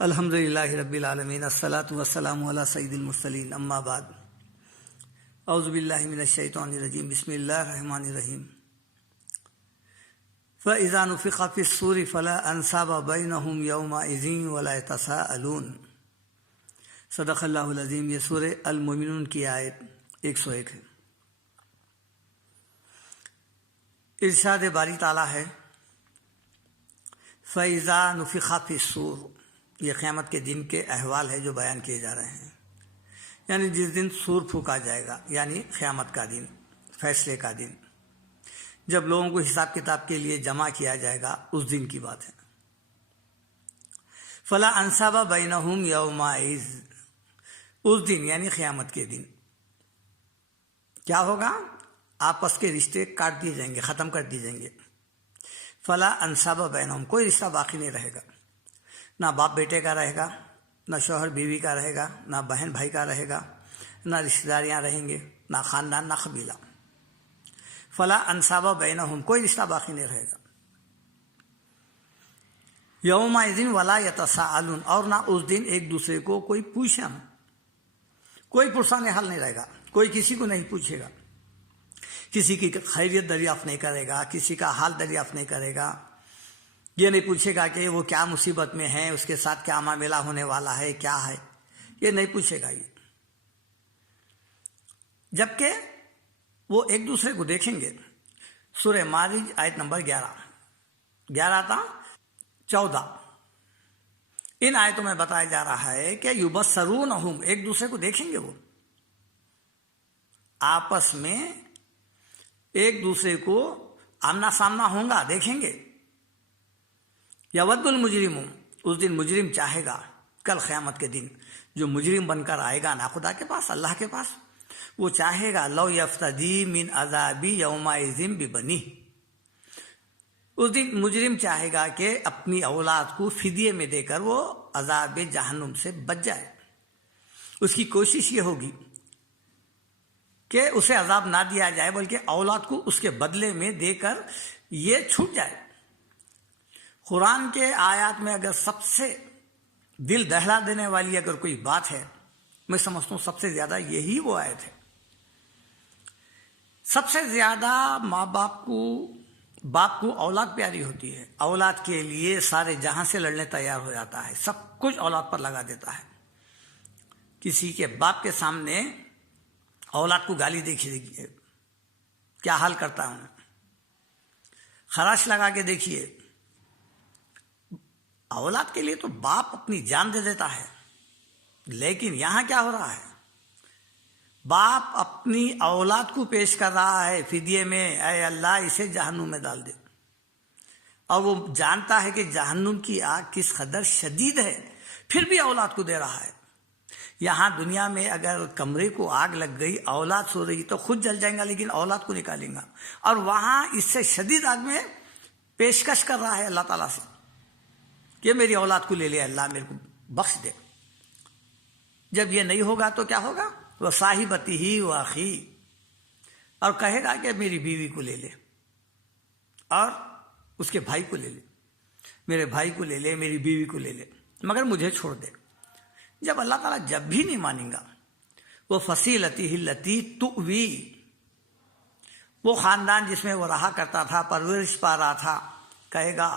الحمد للہ رب العالمین الصلاۃ والسلام علی سید المرسلین اما بعد اعوذ باللہ من الشیطان الرجیم بسم اللہ الرحمن الرحیم فاذا نفخ فی الصور فلا انساب بینہم یومئذ ولا یتساءلون۔ صدق اللہ العظیم۔ یہ سورہ المومنون کی آیت 101 ہے۔ ارشاد باری تعالیٰ ہے فاذا نفخ فی الصور، یہ قیامت کے دن کے احوال ہے جو بیان کیے جا رہے ہیں، یعنی جس دن سور پھونکا جائے گا، یعنی قیامت کا دن، فیصلے کا دن، جب لوگوں کو حساب کتاب کے لیے جمع کیا جائے گا، اس دن کی بات ہے۔ فلا انصاب بینہم یومئذ، اس دن یعنی قیامت کے دن کیا ہوگا؟ آپس کے رشتے کاٹ دیے جائیں گے، ختم کر دیے جائیں گے۔ فلا انصاب بینہم، کوئی رشتہ باقی نہیں رہے گا، نہ باپ بیٹے کا رہے گا، نہ شوہر بیوی کا رہے گا، نہ بہن بھائی کا رہے گا، نہ رشتہ داریاں رہیں گے، نہ خاندان، نہ قبیلہ۔ فلا انصاب بینہم، کوئی رشتہ باقی نہیں رہے گا۔ یومئذ ولا یتساءلون، اور نہ اس دن ایک دوسرے کو کوئی پوچھے، کوئی پرسان حال نہیں رہے گا، کوئی کسی کو نہیں پوچھے گا، کسی کی خیریت دریافت نہیں کرے گا، کسی کا حال دریافت نہیں کرے گا، یہ نہیں پوچھے گا کہ وہ کیا مصیبت میں ہے، اس کے ساتھ کیا معاملہ ہونے والا ہے، کیا ہے، یہ نہیں پوچھے گا۔ یہ جبکہ وہ ایک دوسرے کو دیکھیں گے۔ سورہ معارج آیت نمبر 11 تا 14، ان آیتوں میں بتایا جا رہا ہے کہ یبصرونہم، ایک دوسرے کو دیکھیں گے، وہ آپس میں ایک دوسرے کو آمنا سامنا ہوں گا، دیکھیں گے۔ یود المجرم، اس دن مجرم چاہے گا، کل قیامت کے دن جو مجرم بن کر آئے گا نا خدا کے پاس، اللہ کے پاس، وہ چاہے گا لو یفتدی من عذاب یومئذ ببنیہ، اس دن مجرم چاہے گا کہ اپنی اولاد کو فدیے میں دے کر وہ عذاب جہنم سے بچ جائے۔ اس کی کوشش یہ ہوگی کہ اسے عذاب نہ دیا جائے، بلکہ اولاد کو اس کے بدلے میں دے کر یہ چھوٹ جائے۔ قرآن کے آیات میں اگر سب سے دل دہلا دینے والی اگر کوئی بات ہے، میں سمجھتا ہوں سب سے زیادہ یہی وہ آیت ہے۔ سب سے زیادہ ماں باپ کو اولاد پیاری ہوتی ہے، اولاد کے لیے سارے جہاں سے لڑنے تیار ہو جاتا ہے، سب کچھ اولاد پر لگا دیتا ہے۔ کسی کے باپ کے سامنے اولاد کو گالی دیکھیے کیا حال کرتا ہوں، خراش لگا کے دیکھیے۔ اولاد کے لیے تو باپ اپنی جان دے دیتا ہے، لیکن یہاں کیا ہو رہا ہے؟ باپ اپنی اولاد کو پیش کر رہا ہے فدیے میں، اے اللہ اسے جہنم میں ڈال دے، اور وہ جانتا ہے کہ جہنم کی آگ کس قدر شدید ہے، پھر بھی اولاد کو دے رہا ہے۔ یہاں دنیا میں اگر کمرے کو آگ لگ گئی، اولاد سو رہی تو خود جل جائیں گا، لیکن اولاد کو نکالیں گا، اور وہاں اس سے شدید آگ میں پیشکش کر رہا ہے اللہ تعالیٰ سے کہ میری اولاد کو لے لے، اللہ میرے کو بخش دے۔ جب یہ نہیں ہوگا تو کیا ہوگا؟ وہ صاحبتی ہی و اخی، اور کہے گا کہ میری بیوی کو لے لے، اور اس کے بھائی کو لے لے، میرے بھائی کو لے لے، میری بیوی کو لے لے، مگر مجھے چھوڑ دے۔ جب اللہ تعالیٰ جب بھی نہیں مانیں گا، وہ فصیلتی التی تؤوی، وہ خاندان جس میں وہ رہا کرتا تھا، پرورش پا رہا تھا، کہے گا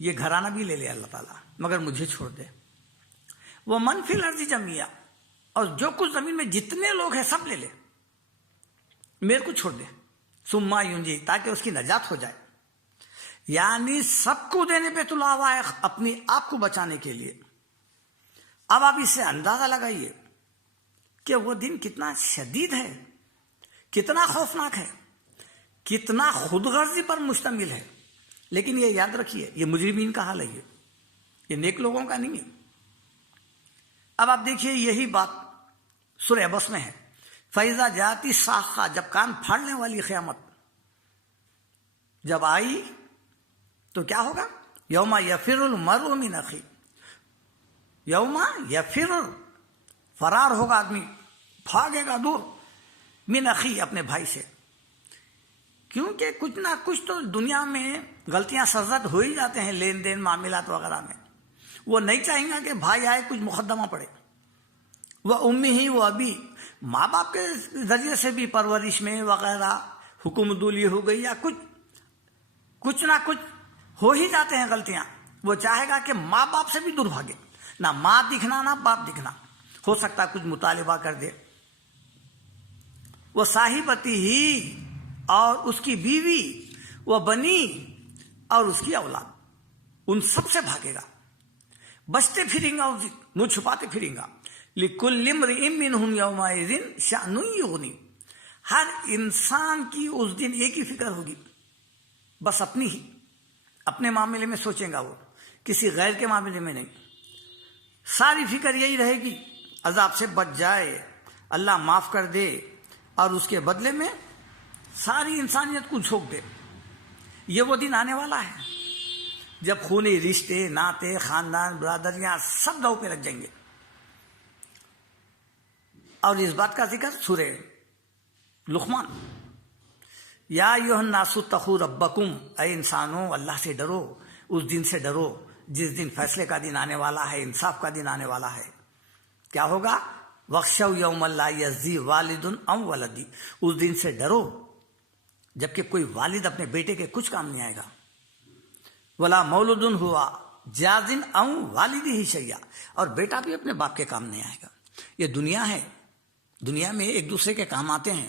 یہ گھرانہ بھی لے لے اللہ تعالیٰ، مگر مجھے چھوڑ دے۔ وہ من فی الارض جميعا، اور جو کچھ زمین میں جتنے لوگ ہیں سب لے لے، میرے کو چھوڑ دے۔ ثم ینجی، تاکہ اس کی نجات ہو جائے، یعنی سب کو دینے پہ تلا ہوا ہے اپنی آپ کو بچانے کے لیے۔ اب آپ اس سے اندازہ لگائیے کہ وہ دن کتنا شدید ہے، کتنا خوفناک ہے، کتنا خود غرضی پر مشتمل ہے۔ لیکن یہ یاد رکھیے، یہ مجرمین کا حال ہے، یہ نیک لوگوں کا نہیں ہے۔ اب آپ دیکھیے یہی بات سورہ عبس میں ہے، فَإِذَا جَاءَتِ الصَّاخَّةُ، جب کان پھاڑنے والی قیامت جب آئی تو کیا ہوگا؟ یوم یفر المرء من اخیہ، یوم یفر، فرار ہوگا آدمی، بھاگے گا دور، من اخی، اپنے بھائی سے، کیونکہ کچھ نہ کچھ تو دنیا میں غلطیاں سرزد ہو ہی جاتے ہیں، لین دین معاملات وغیرہ میں، وہ نہیں چاہیں گا کہ بھائی آئے کچھ مقدمہ پڑے. وہ امی ہی وہ ابھی ماں باپ کے ذریعے سے بھی پرورش میں وغیرہ حکم دولی ہو گئی یا کچھ نہ کچھ ہو ہی جاتے ہیں غلطیاں. وہ چاہے گا کہ ماں باپ سے بھی دور بھاگے، نہ ماں دکھنا نہ باپ دکھنا. ہو سکتا ہے کچھ مطالبہ کر دے. وہ صاحبتی ہی اور اس کی بیوی، وہ بنی اور اس کی اولاد، ان سب سے بھاگے گا. بچتے پھریں گا، منہ چھپاتے پھریں گا. لِكُلِّ امْرِئٍ مِّنْهُمْ يَوْمَئِذٍ شَأْنٌ يُغْنِي. ہر انسان کی اس دن ایک ہی فکر ہوگی، بس اپنی ہی، اپنے معاملے میں سوچیں گا. وہ کسی غیر کے معاملے میں نہیں. ساری فکر یہی رہے گی عذاب سے بچ جائے، اللہ معاف کر دے اور اس کے بدلے میں ساری انسانیت کو جھونک دے. یہ وہ دن آنے والا ہے جب خونی رشتے، ناطے، خاندان، برادریاں سب داؤ پہ لگ جائیں گے. اور اس بات کا ذکر سورہ لقمان، یا ایھا الناس اتقوا ربکم، اے انسانوں اللہ سے ڈرو، اس دن سے ڈرو جس دن فیصلے کا دن آنے والا ہے، انصاف کا دن آنے والا ہے. کیا ہوگا؟ وَاخْشَوْا يَوْمًا لَا يَجْزِي وَالِدٌ عَنْ وَلَدِهِ. اس دن سے ڈرو جبکہ کوئی والد اپنے بیٹے کے کچھ کام نہیں آئے گا. وَلَا مَوْلُودٌ هُوَ جَازٍ عَنْ وَالِدِهِ شَيْئًا. اور بیٹا بھی اپنے باپ کے کام نہیں آئے گا. یہ دنیا ہے، دنیا میں ایک دوسرے کے کام آتے ہیں.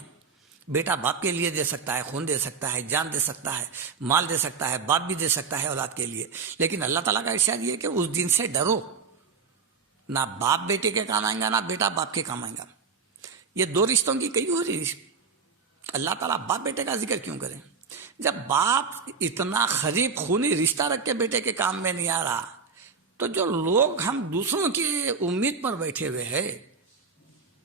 بیٹا باپ کے لیے دے سکتا ہے، خون دے سکتا ہے، جان دے سکتا ہے، مال دے سکتا ہے، باپ بھی دے سکتا ہے اولاد کے لیے. لیکن اللہ تعالیٰ کا ارشاد یہ ہے کہ اس دن سے ڈرو. نہ باپ بیٹے کے کام آئیں گا، نہ بیٹا باپ کے کام آئیں گا. یہ دو رشتوں کی کئی ہو رہی. اللہ تعالیٰ باپ بیٹے کا ذکر کیوں کریں؟ جب باپ اتنا قریب خونی رشتہ رکھ کے بیٹے کے کام میں نہیں آ رہا، تو جو لوگ ہم دوسروں کی امید پر بیٹھے ہوئے ہیں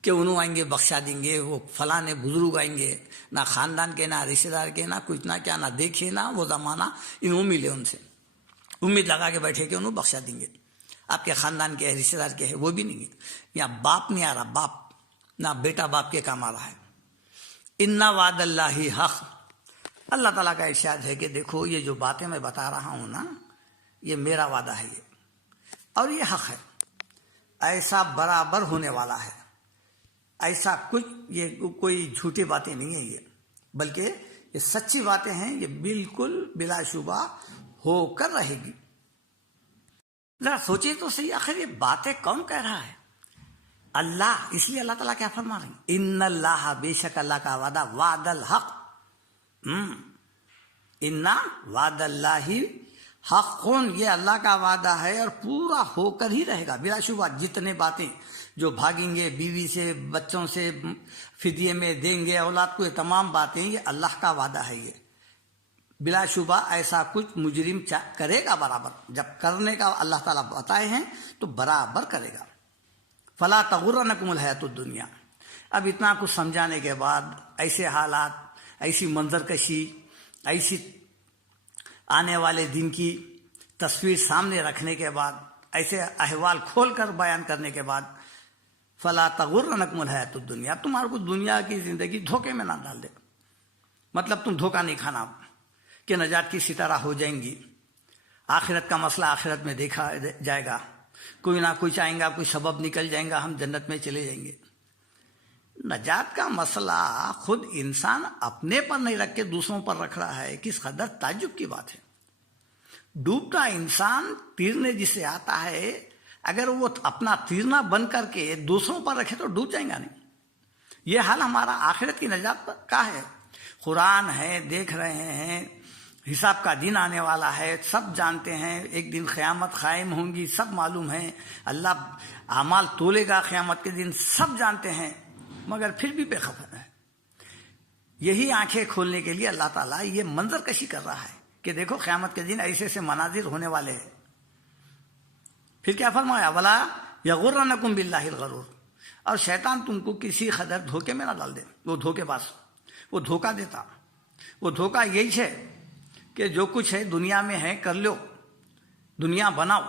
کہ انہوں آئیں گے بخشا دیں گے، وہ فلاں بزرگ آئیں گے، نہ خاندان کے، نہ رشتے دار کے، نہ کچھ نہ کیا، نہ دیکھے نہ وہ زمانہ انہوں ملے. ان سے امید لگا کے بیٹھے کہ انہوں بخشا دیں گے. آپ کے خاندان کے رشتے دار کے ہیں وہ بھی نہیں ہے. یہاں باپ نہیں آ رہا، باپ نہ بیٹا باپ کے کام آ رہا ہے. ان وعد اللہ حق. اللہ تعالیٰ کا ارشاد ہے کہ دیکھو یہ جو باتیں میں بتا رہا ہوں نا، یہ میرا وعدہ ہے، یہ اور یہ حق ہے. ایسا برابر ہونے والا ہے. ایسا کچھ یہ کوئی جھوٹی باتیں نہیں ہیں، یہ بلکہ یہ سچی باتیں ہیں. یہ بالکل بلا شبہ ہو کر رہے گی. ذرا سوچیے تو صحیح، آخر یہ باتیں کون کہہ رہا ہے؟ اللہ. اس لیے اللہ تعالیٰ کیا فرما رہے ہیں؟ ان اللہ، بے شک اللہ کا وعدہ، وعد الحق. ان وعد اللہ حق. یہ اللہ کا وعدہ ہے اور پورا ہو کر ہی رہے گا بلا شبہ. جتنے باتیں جو بھاگیں گے بیوی سے، بچوں سے، فدیے میں دیں گے اولاد کو، یہ تمام باتیں یہ اللہ کا وعدہ ہے. یہ بلا شبہ ایسا کچھ مجرم کرے گا برابر. جب کرنے کا اللہ تعالیٰ بتائے ہیں تو برابر کرے گا. فلا تغرنکم الحیات الدنیا. اب اتنا کچھ سمجھانے کے بعد، ایسے حالات، ایسی منظر کشی، ایسی آنے والے دن کی تصویر سامنے رکھنے کے بعد، ایسے احوال کھول کر بیان کرنے کے بعد، فلا تغرنکم الحیات الدنیا، تمہارے کو دنیا کی زندگی دھوکے میں نہ ڈال دے. مطلب تم دھوکہ نہیں کھانا کہ نجات کی ستارہ ہو جائیں گی. آخرت کا مسئلہ آخرت میں دیکھا جائے گا. کوئی نہ کوئی چاہیں گا، کوئی سبب نکل جائیں گا، ہم جنت میں چلے جائیں گے. نجات کا مسئلہ خود انسان اپنے پر نہیں رکھ کے دوسروں پر رکھ رہا ہے. کس قدر تعجب کی بات ہے. ڈوبتا انسان تیرنے جسے آتا ہے، اگر وہ اپنا تیرنا بن کر کے دوسروں پر رکھے تو ڈوب جائیں گا نہیں. یہ حال ہمارا آخرت کی نجات کا ہے. قرآن ہے، دیکھ رہے ہیں، حساب کا دن آنے والا ہے، سب جانتے ہیں. ایک دن قیامت قائم ہوں گی، سب معلوم ہے. اللہ اعمال تولے گا قیامت کے دن، سب جانتے ہیں، مگر پھر بھی بے خبر ہے. یہی آنکھیں کھولنے کے لیے اللہ تعالیٰ یہ منظر کشی کر رہا ہے کہ دیکھو قیامت کے دن ایسے ایسے مناظر ہونے والے ہیں. پھر کیا فرمایا؟ ولا یغرنکم باللہ الغرور. اور شیطان تم کو کسی قدر دھوکے میں نہ ڈال دے. وہ دھوکے باز، وہ دھوکہ دیتا. وہ دھوکہ یہی ہے کہ جو کچھ ہے دنیا میں ہے کر لو، دنیا بناؤ،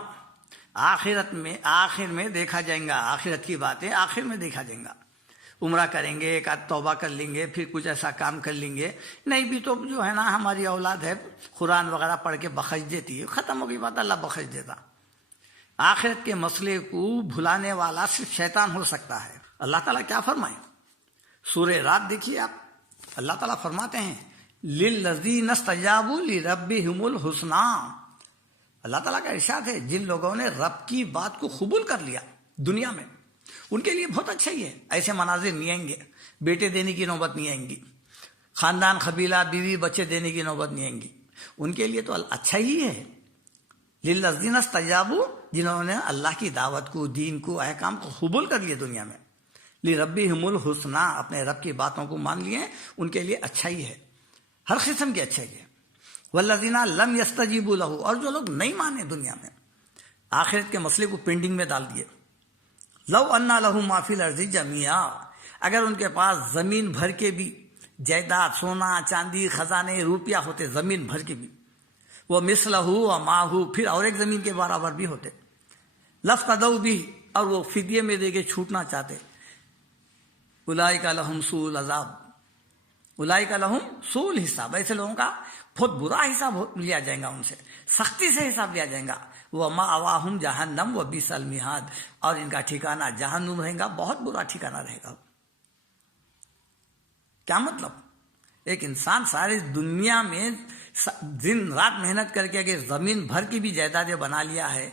آخرت میں آخر میں دیکھا جائیں گا. آخرت کی باتیں آخر میں دیکھا جائیں گا. عمرہ کریں گے، ایک آدھ توبہ کر لیں گے، پھر کچھ ایسا کام کر لیں گے. نہیں بھی تو جو ہے نا ہماری اولاد ہے قرآن وغیرہ پڑھ کے بخش دیتی ہے، ختم ہو گئی بات، اللہ بخش دیتا. آخرت کے مسئلے کو بھلانے والا صرف شیطان ہو سکتا ہے۔ اللہ تعالیٰ کیا فرمائے؟ سورہ رات دیکھیے آپ، اللہ تعالیٰ فرماتے ہیں لِلَّذِينَ اسْتَجَابُوا لِرَبِّهِمُ الْحُسْنَىٰ۔ اللہ تعالیٰ کا ارشاد ہے جن لوگوں نے رب کی بات کو قبول کر لیا دنیا میں، ان کے لیے بہت اچھا ہی ہے، ایسے مناظر نہیں آئیں گے، بیٹے دینے کی نوبت نہیں آئیں گی، خاندان قبیلہ بیوی بچے دینے کی نوبت نہیں آئیں گی، ان کے لیے تو اچھا ہی ہے۔ لِلَّذِينَ اسْتَجَابُوا، جنہوں نے اللہ کی دعوت کو، دین کو، احکام کو قبول کر لیے دنیا میں، لِرَبِّهِمُ الْحُسْنَىٰ، اپنے رب کی باتوں کو مان لیے، ان کے لیے اچھا ہی ہے، ہر قسم کی اچھائی ہے۔ وَالَّذِينَ لَمْ يَسْتَجِيبُوا لَهُ، اور جو لوگ نہیں مانے دنیا میں، آخرت کے مسئلے کو پینڈنگ میں ڈال دیے، لَوْ أَنَّ لَهُم مَّا فِي الْأَرْضِ جَمِيعًا، اگر ان کے پاس زمین بھر کے بھی جائیداد، سونا چاندی خزانے روپیہ ہوتے، زمین بھر کے بھی، وہ مِثْلَهُ وَمَعَهُ، پھر اور ایک زمین کے برابر بھی ہوتے، لَافْتَدَوْا بِهِ، اور وہ فدیے میں دے کے چھوٹنا چاہتے، أُولَٰئِكَ لَهُمْ سُوءُ الْعَذَابِ، اولئک لہم سوء الحساب، ایسے لوگوں کا بہت برا حساب لیا جائے گا، ان سے سختی سے حساب لیا جائے گا۔ وَمَأْوَاهُمْ جَهَنَّمُ وَبِئْسَ الْمِہَادُ، اور ان کا ٹھکانہ جہنم رہے گا، بہت برا ٹھکانہ رہے گا۔ کیا مطلب؟ ایک انسان ساری دنیا میں دن رات محنت کر کے اگر زمین بھر کی بھی جائیدادیں بنا لیا ہے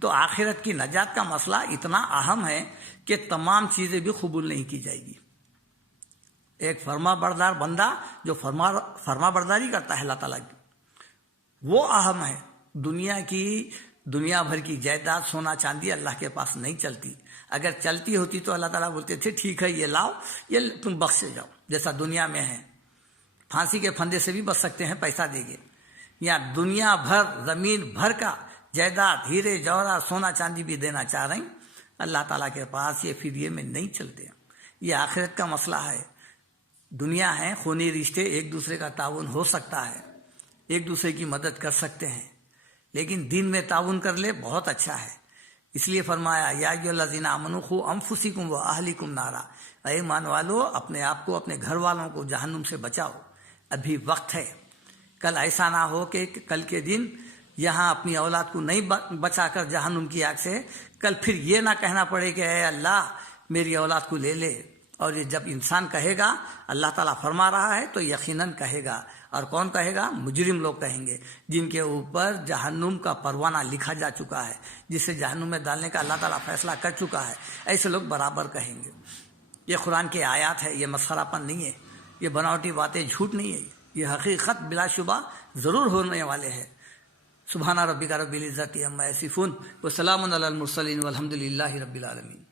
تو آخرت کی نجات کا مسئلہ اتنا اہم ہے کہ تمام چیزیں بھی قبول نہیں کی جائے گی۔ ایک فرما بردار بندہ جو فرما برداری کرتا ہے اللہ تعالیٰ کی، وہ اہم ہے۔ دنیا بھر کی جائیداد سونا چاندی اللہ کے پاس نہیں چلتی، اگر چلتی ہوتی تو اللہ تعالیٰ بولتے تھے ٹھیک ہے یہ لاؤ، یہ تم بخشے جاؤ، جیسا دنیا میں ہے، پھانسی کے پھندے سے بھی بچ سکتے ہیں، پیسہ دے گے۔ یا دنیا بھر زمین بھر کا جائیداد ہیرے جوہرات سونا چاندی بھی دینا چاہ رہے ہیں، اللہ تعالیٰ کے پاس یہ فدیے میں نہیں چلتے۔ یہ آخرت کا مسئلہ ہے۔ دنیا ہے، خونی رشتے، ایک دوسرے کا تعاون ہو سکتا ہے، ایک دوسرے کی مدد کر سکتے ہیں، لیکن دین میں تعاون کر لے بہت اچھا ہے۔ اس لیے فرمایا یا ایھا الذین آمنوا قوا انفسکم واہلیکم نارا، اے ایمان والو اپنے آپ کو اپنے گھر والوں کو جہنم سے بچاؤ، ابھی وقت ہے۔ کل ایسا نہ ہو کہ کل کے دن یہاں اپنی اولاد کو نہیں بچا کر جہنم کی آگ سے، کل پھر یہ نہ کہنا پڑے کہ اے اللہ میری اولاد کو لے لے۔ اور یہ جب انسان کہے گا اللہ تعالیٰ فرما رہا ہے تو یقیناً کہے گا، اور کون کہے گا؟ مجرم لوگ کہیں گے، جن کے اوپر جہنم کا پروانہ لکھا جا چکا ہے، جسے جہنم میں ڈالنے کا اللہ تعالیٰ فیصلہ کر چکا ہے، ایسے لوگ برابر کہیں گے۔ یہ قرآن کی آیات ہے، یہ مسخرہ پن نہیں ہے، یہ بناوٹی باتیں جھوٹ نہیں ہے، یہ حقیقت بلا شبہ ضرور ہونے والے ہیں۔ سبحان ربک رب العزت عما یصفون وسلام علی المرسلین والحمد للہ رب العالمین۔